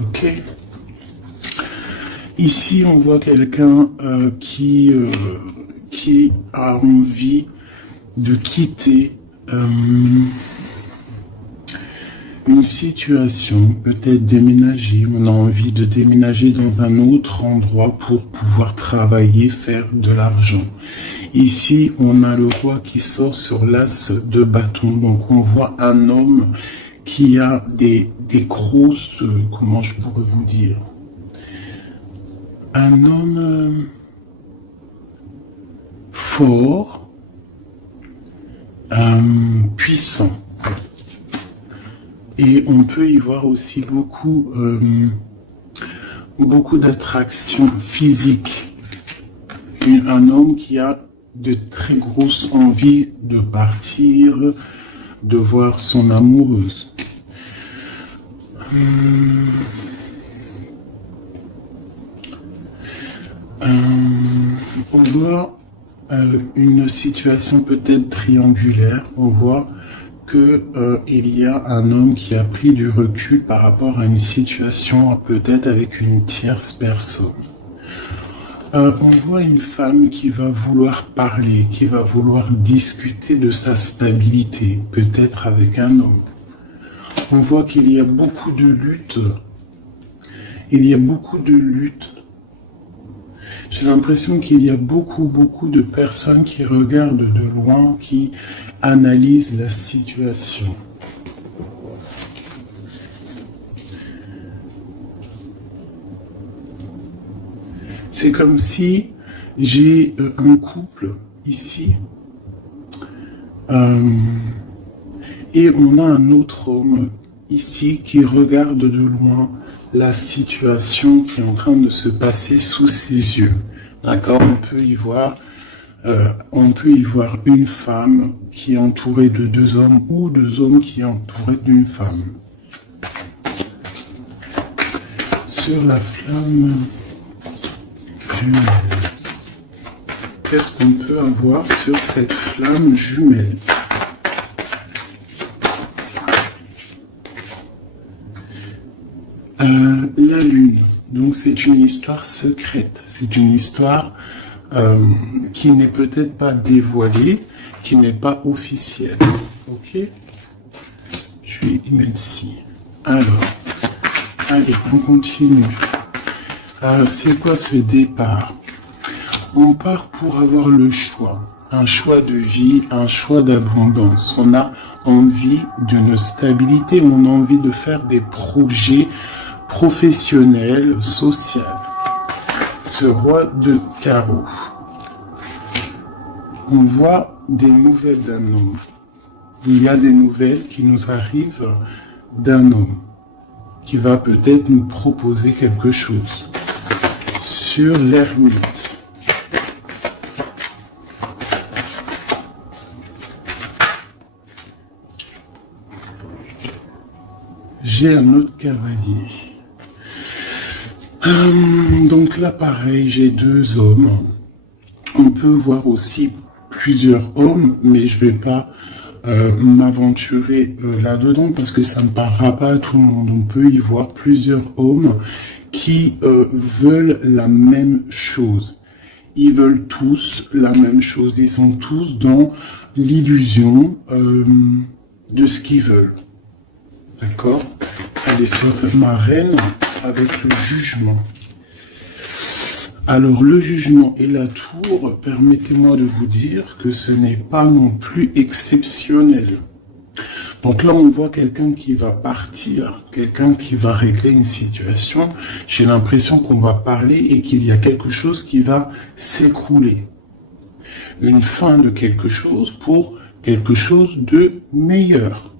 Ok. Ici, on voit quelqu'un qui a envie de quitter une situation, peut-être déménager. On a envie de déménager dans un autre endroit pour pouvoir travailler, faire de l'argent. Ici, on a le roi qui sort sur l'as de bâton. Donc, on voit un homme qui a des grosses... comment je pourrais vous dire? Un homme fort, puissant. Et on peut y voir aussi beaucoup d'attraction physique. Un homme qui a de très grosses envies de partir, de voir son amoureuse. On voit une situation peut-être triangulaire. On voit il y a un homme qui a pris du recul par rapport à une situation peut-être avec une tierce personne. On voit une femme qui va vouloir parler, qui va vouloir discuter de sa stabilité, peut-être avec un homme. On voit qu'il y a beaucoup de luttes. Il y a beaucoup de luttes. J'ai l'impression qu'il y a beaucoup de personnes qui regardent de loin, qui analysent la situation. C'est comme si j'ai un couple ici et on a un autre homme ici qui regarde de loin la situation qui est en train de se passer sous ses yeux. D'accord? On peut y voir une femme qui est entourée de deux hommes ou deux hommes qui est entourés d'une femme. Sur la flamme jumelle. Qu'est-ce qu'on peut avoir sur cette flamme jumelle? La lune. Donc c'est une histoire secrète. C'est une histoire qui n'est peut-être pas dévoilée, qui n'est pas officielle. Ok? Je vais y mettre ici. Alors, allez, on continue. C'est quoi ce départ? On part pour avoir le choix. Un choix de vie, un choix d'abondance. On a envie d'une stabilité, on a envie de faire des projets professionnels, sociaux. Ce roi de carreau. On voit des nouvelles d'un homme. Il y a des nouvelles qui nous arrivent d'un homme qui va peut-être nous proposer quelque chose. Sur l'ermite. J'ai un autre cavalier. Donc là, pareil, j'ai deux hommes. On peut voir aussi plusieurs hommes, mais je ne vais pas m'aventurer là-dedans parce que ça ne parlera pas à tout le monde. On peut y voir plusieurs hommes qui veulent la même chose. Ils veulent tous la même chose. Ils sont tous dans l'illusion de ce qu'ils veulent. D'accord? Allez, sur ma reine avec le jugement. Alors, le jugement et la tour, permettez-moi de vous dire que ce n'est pas non plus exceptionnel. Donc là, on voit quelqu'un qui va partir, quelqu'un qui va régler une situation. J'ai l'impression qu'on va parler et qu'il y a quelque chose qui va s'écrouler. Une fin de quelque chose pour quelque chose de meilleur.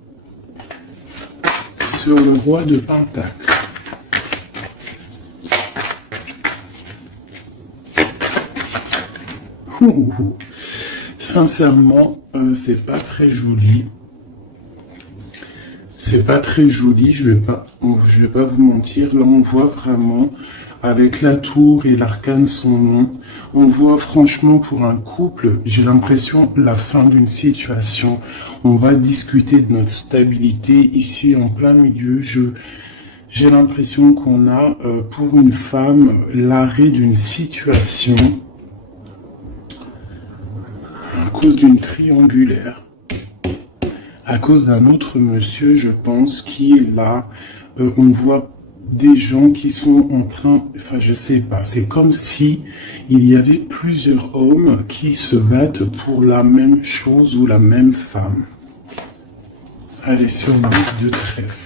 Sur le roi de Pentacle. Sincèrement, c'est pas très joli. C'est pas très joli, je vais pas vous mentir. Là, on voit vraiment, avec la tour et l'arcane son nom, on voit franchement pour un couple, j'ai l'impression, la fin d'une situation. On va discuter de notre stabilité ici en plein milieu. J'ai l'impression qu'on a, pour une femme, l'arrêt d'une situation à cause d'une triangulaire, à cause d'un autre monsieur, je pense, qui est là. On voit des gens qui sont en train, enfin je sais pas, c'est comme si il y avait plusieurs hommes qui se battent pour la même chose ou la même femme. Allez, sur une liste de trèfle.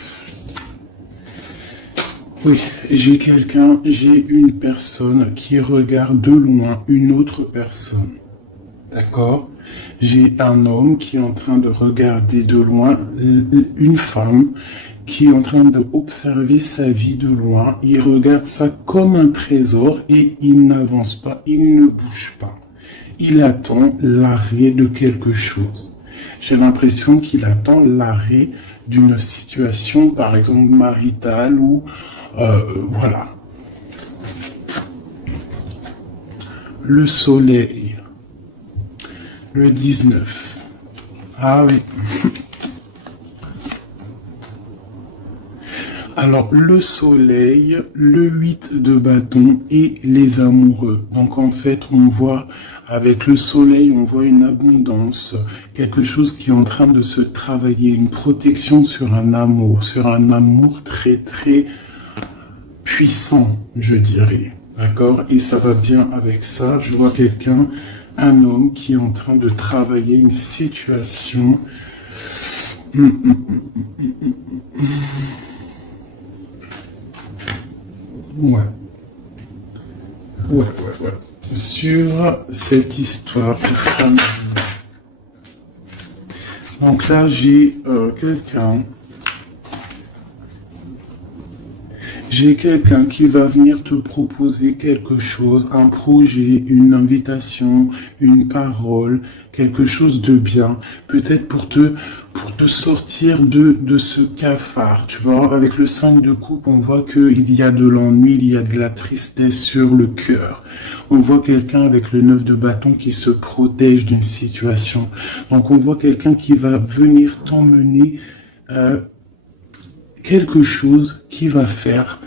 Oui, j'ai une personne qui regarde de loin une autre personne. D'accord? J'ai un homme qui est en train de regarder de loin une femme qui est en train d'observer sa vie de loin. Il regarde ça comme un trésor et il n'avance pas, il ne bouge pas. Il attend l'arrêt de quelque chose. J'ai l'impression qu'il attend l'arrêt d'une situation, par exemple maritale ou voilà. Le soleil. Le 19. Ah oui. Alors, le soleil, le 8 de bâton et les amoureux. Donc, en fait, on voit, avec le soleil, on voit une abondance, quelque chose qui est en train de se travailler, une protection sur un amour très, très puissant, je dirais. D'accord? Et ça va bien avec ça. Je vois quelqu'un, un homme qui est en train de travailler une situation. Ouais. Sur cette histoire de famille. Donc là, j'ai quelqu'un qui va venir te proposer quelque chose, un projet, une invitation, une parole, quelque chose de bien, peut-être pour te sortir de ce cafard. Tu vois, avec le 5 de coupe, on voit qu'il y a de l'ennui, il y a de la tristesse sur le cœur. On voit quelqu'un avec le 9 de bâton qui se protège d'une situation. Donc on voit quelqu'un qui va venir t'emmener quelque chose qui va faire.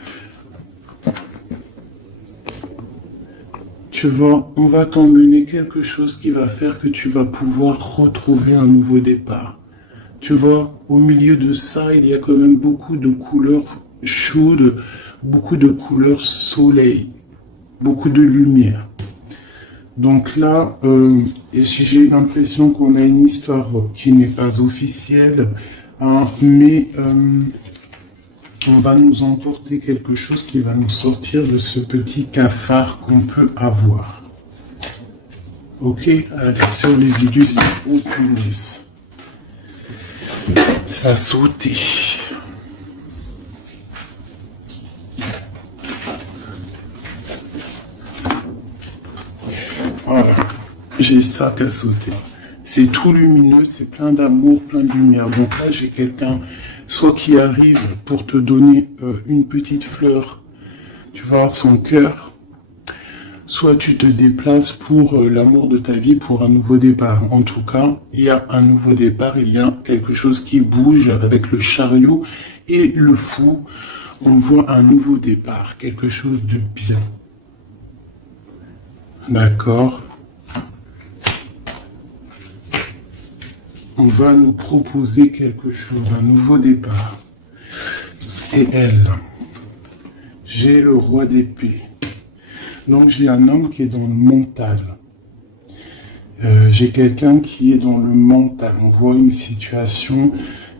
Tu vois, on va t'emmener quelque chose qui va faire que tu vas pouvoir retrouver un nouveau départ. Tu vois, au milieu de ça, il y a quand même beaucoup de couleurs chaudes, beaucoup de couleurs soleil, beaucoup de lumière. Donc là, j'ai l'impression qu'on a une histoire qui n'est pas officielle, hein, mais on va nous emporter quelque chose qui va nous sortir de ce petit cafard qu'on peut avoir. Ok, allez, sur les illusions, aucune lisse. Ça a sauté. Voilà, j'ai ça qui a sauté. C'est tout lumineux, c'est plein d'amour, plein de lumière. Donc là, j'ai quelqu'un, soit qui arrive pour te donner une petite fleur, tu vois, son cœur, soit tu te déplaces pour l'amour de ta vie, pour un nouveau départ. En tout cas, il y a un nouveau départ, il y a quelque chose qui bouge avec le chariot et le fou. On voit un nouveau départ, quelque chose de bien. D'accord? On va nous proposer quelque chose, un nouveau départ. Et elle, j'ai le roi d'épée. Donc j'ai un homme qui est dans le mental. J'ai quelqu'un qui est dans le mental. On voit une situation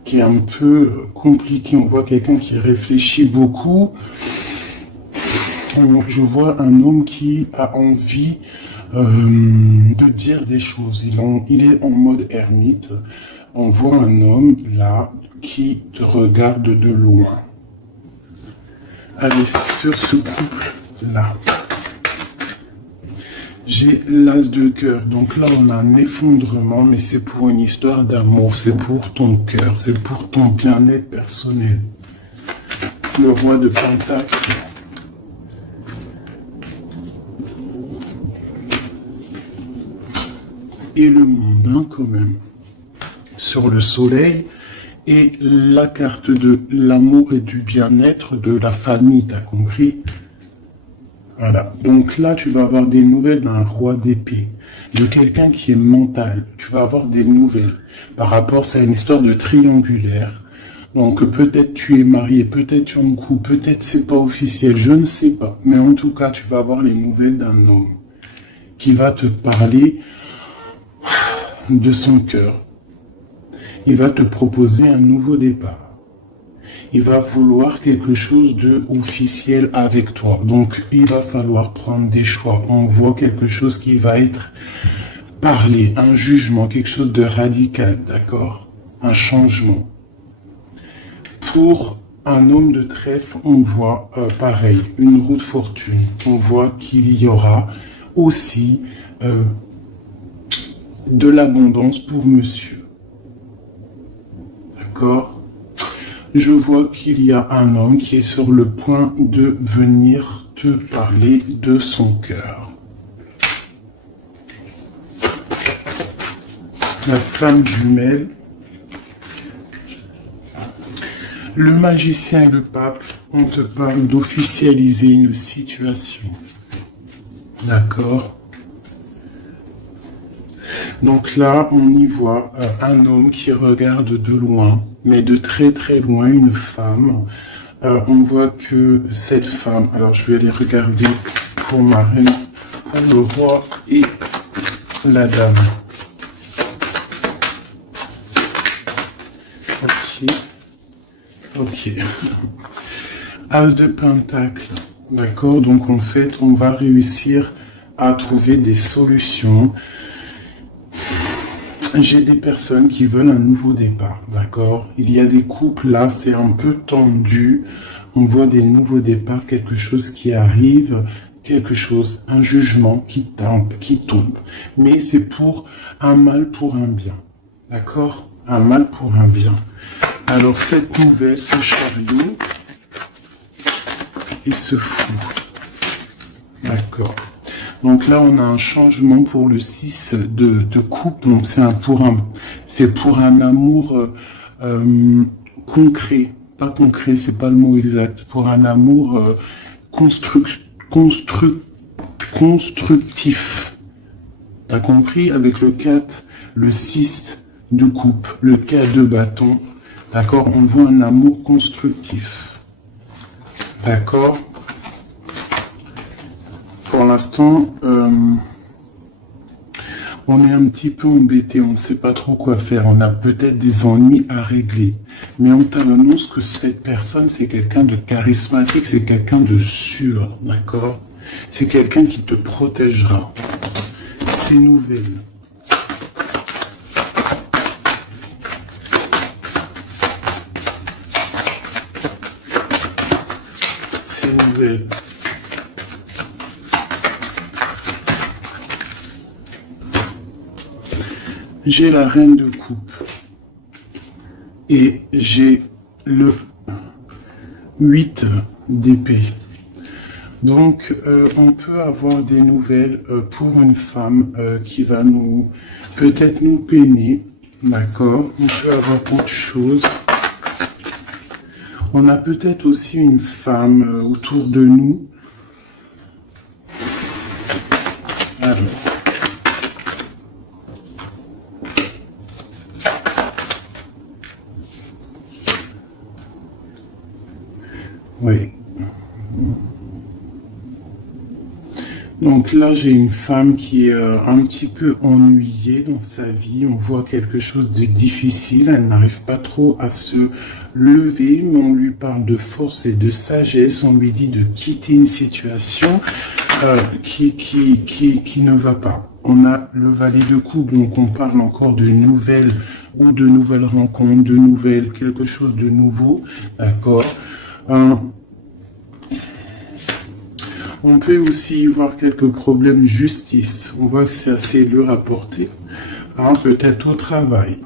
qui est un peu compliquée. On voit quelqu'un qui réfléchit beaucoup. Je vois un homme qui a envie de dire des choses. Il est en mode ermite. On voit un homme là qui te regarde de loin. Allez, sur ce couple là. J'ai l'as de cœur, donc là on a un effondrement, mais c'est pour une histoire d'amour, c'est pour ton cœur, c'est pour ton bien-être personnel. Le roi de Pentacle. Et le monde, hein, quand même. Sur le soleil et la carte de l'amour et du bien-être de la famille, t'as compris? Voilà, donc là tu vas avoir des nouvelles d'un roi d'épée, de quelqu'un qui est mental, tu vas avoir des nouvelles par rapport, c'est une histoire de triangulaire, donc peut-être tu es marié, peut-être tu es en couple, peut-être c'est pas officiel, je ne sais pas, mais en tout cas tu vas avoir les nouvelles d'un homme qui va te parler de son cœur, il va te proposer un nouveau départ. Il va vouloir quelque chose de officiel avec toi. Donc, il va falloir prendre des choix. On voit quelque chose qui va être parlé, un jugement, quelque chose de radical, d'accord? Un changement. Pour un homme de trèfle, on voit pareil, une roue de fortune. On voit qu'il y aura aussi de l'abondance pour monsieur. D'accord? Je vois qu'il y a un homme qui est sur le point de venir te parler de son cœur. La flamme jumelle. Le magicien et le pape, on te parle d'officialiser une situation. D'accord? Donc là, on y voit un homme qui regarde de loin, mais de très très loin, une femme. On voit que cette femme, alors je vais aller regarder pour ma reine, pour le roi et la dame. Ok. Ok. As de Pentacle. D'accord, donc en fait, on va réussir à trouver des solutions. J'ai des personnes qui veulent un nouveau départ, d'accord? Il y a des couples, là, c'est un peu tendu. On voit des nouveaux départs, quelque chose qui arrive, quelque chose, un jugement qui tombe. Mais c'est pour un mal pour un bien, d'accord? Un mal pour un bien. Alors, cette nouvelle, ce chariot, il se fout. D'accord. Donc là, on a un changement pour le 6 de coupe. Donc c'est pour un amour concret. Pas concret, c'est pas le mot exact. Pour un amour constructif. T'as compris? Avec le 4, le 6 de coupe, le 4 de bâton. D'accord? On voit un amour constructif. D'accord? Pour l'instant, on est un petit peu embêté, on ne sait pas trop quoi faire, on a peut-être des ennuis à régler. Mais on t'annonce que cette personne, c'est quelqu'un de charismatique, c'est quelqu'un de sûr, d'accord? C'est quelqu'un qui te protégera. C'est nouvelle. C'est nouvelle. J'ai la reine de coupe et j'ai le 8 d'épée. Donc, on peut avoir des nouvelles pour une femme qui va peut-être nous peiner, d'accord? On peut avoir autre chose. On a peut-être aussi une femme autour de nous. Alors. Oui. Donc là, j'ai une femme qui est un petit peu ennuyée dans sa vie. On voit quelque chose de difficile. Elle n'arrive pas trop à se lever, mais on lui parle de force et de sagesse. On lui dit de quitter une situation qui ne va pas. On a le valet de coupe, donc on parle encore de nouvelles ou de nouvelles rencontres, de nouvelles, quelque chose de nouveau. D'accord. On peut aussi voir quelques problèmes de justice. On voit que c'est assez lourd à porter. Peut-être au travail.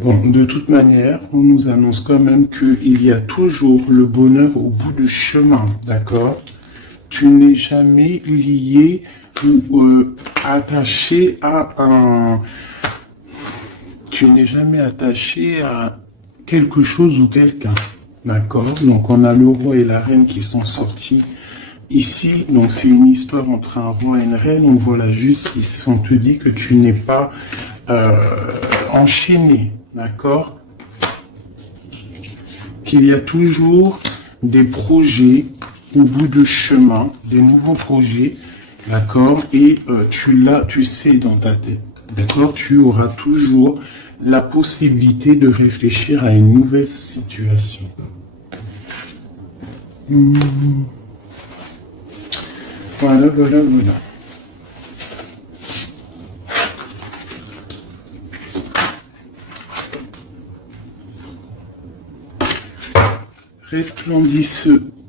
Bon, de toute manière, on nous annonce quand même qu'il y a toujours le bonheur au bout du chemin, d'accord? Tu n'es jamais lié ou attaché à Tu n'es jamais attaché à quelque chose ou quelqu'un. D'accord? Donc on a le roi et la reine qui sont sortis ici. Donc c'est une histoire entre un roi et une reine. On voit la justice. On te dit que tu n'es pas enchaîné. D'accord? Qu'il y a toujours des projets au bout de chemin, des nouveaux projets. D'accord? Et tu sais dans ta tête. D'accord? Tu auras toujours la possibilité de réfléchir à une nouvelle situation. Voilà.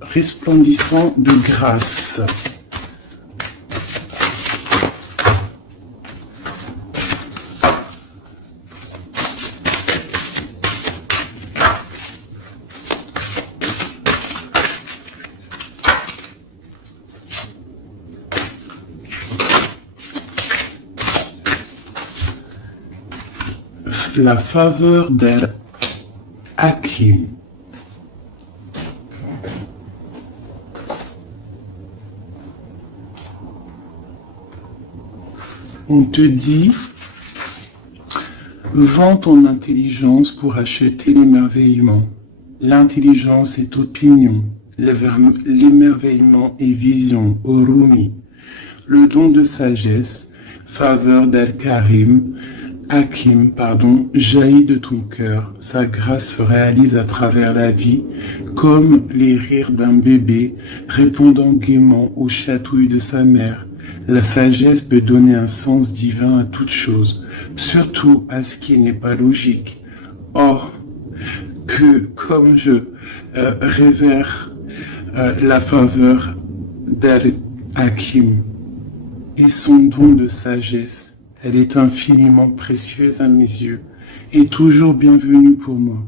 Resplendissant de grâce. La faveur d'Al-Hakim. On te dit, vends ton intelligence pour acheter l'émerveillement. L'intelligence est opinion, l'émerveillement est vision, Orumi. Le don de sagesse, faveur Hakim, jaillit de ton cœur. Sa grâce se réalise à travers la vie, comme les rires d'un bébé répondant gaiement aux chatouilles de sa mère. La sagesse peut donner un sens divin à toute chose, surtout à ce qui n'est pas logique. Oh, que comme je révère la faveur d'Al-Hakim et son don de sagesse, elle est infiniment précieuse à mes yeux et toujours bienvenue pour moi.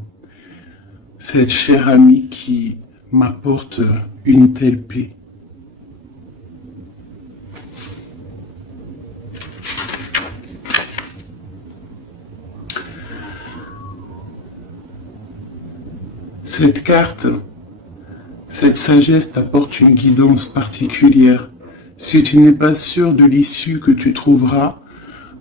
Cette chère amie qui m'apporte une telle paix. Cette carte, cette sagesse t'apporte une guidance particulière. Si tu n'es pas sûr de l'issue que tu trouveras,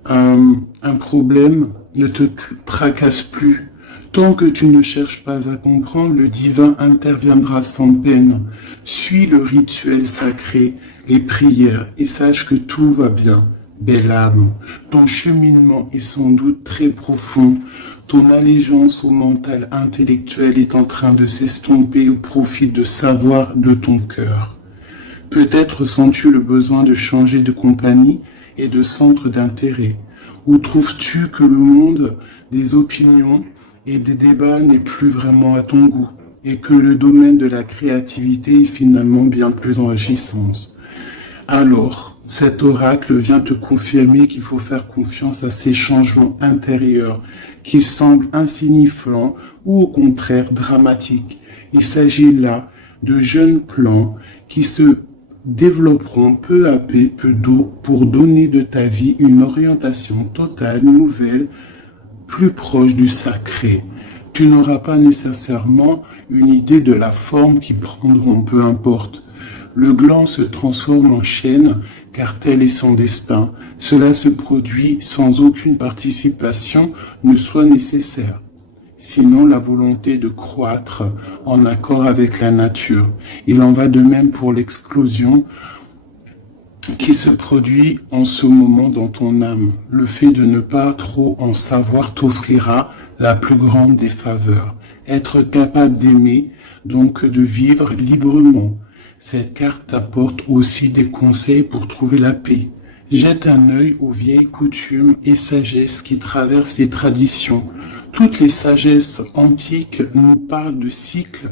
un problème ne te tracasse plus. Tant que tu ne cherches pas à comprendre, le divin interviendra sans peine. Suis le rituel sacré, les prières, et sache que tout va bien. Belle âme, ton cheminement est sans doute très profond. Ton allégeance au mental intellectuel est en train de s'estomper au profit de savoir de ton cœur. Peut-être sens-tu le besoin de changer de compagnie et de centre d'intérêt. Où trouves-tu que le monde des opinions et des débats n'est plus vraiment à ton goût et que le domaine de la créativité est finalement bien plus enrichissant? Alors, cet oracle vient te confirmer qu'il faut faire confiance à ces changements intérieurs qui semblent insignifiants ou au contraire dramatiques. Il s'agit là de jeunes plans qui se développeront peu à peu pour donner de ta vie une orientation totale, nouvelle, plus proche du sacré. Tu n'auras pas nécessairement une idée de la forme qu'ils prendront, peu importe. Le gland se transforme en chêne, car tel est son destin. Cela se produit sans aucune participation ne soit nécessaire. Sinon la volonté de croître en accord avec la nature. Il en va de même pour l'explosion qui se produit en ce moment dans ton âme. Le fait de ne pas trop en savoir t'offrira la plus grande des faveurs. Être capable d'aimer, donc de vivre librement. Cette carte t'apporte aussi des conseils pour trouver la paix. Jette un œil aux vieilles coutumes et sagesses qui traversent les traditions. Toutes les sagesses antiques nous parlent de cycles,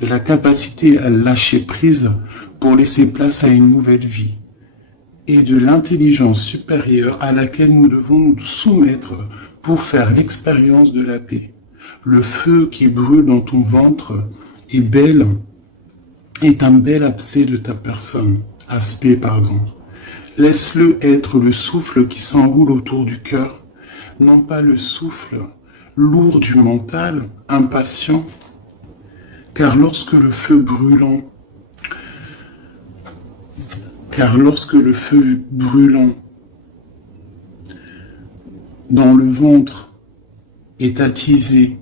de la capacité à lâcher prise pour laisser place à une nouvelle vie, et de l'intelligence supérieure à laquelle nous devons nous soumettre pour faire l'expérience de la paix. Le feu qui brûle dans ton ventre est un bel aspect de ta personne. Laisse-le être le souffle qui s'enroule autour du cœur. non pas le souffle lourd du mental, impatient, car lorsque le feu brûlant, dans le ventre est attisé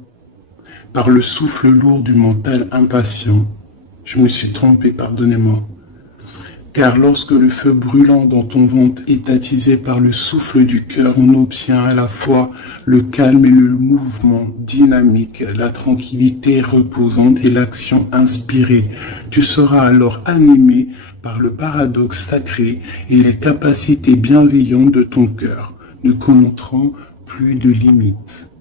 par le souffle lourd du mental impatient, je me suis trompé, pardonnez-moi. Car lorsque le feu brûlant dans ton ventre est attisé par le souffle du cœur, on obtient à la fois le calme et le mouvement dynamique, la tranquillité reposante et l'action inspirée. Tu seras alors animé par le paradoxe sacré et les capacités bienveillantes de ton cœur, ne connaîtront plus de limites.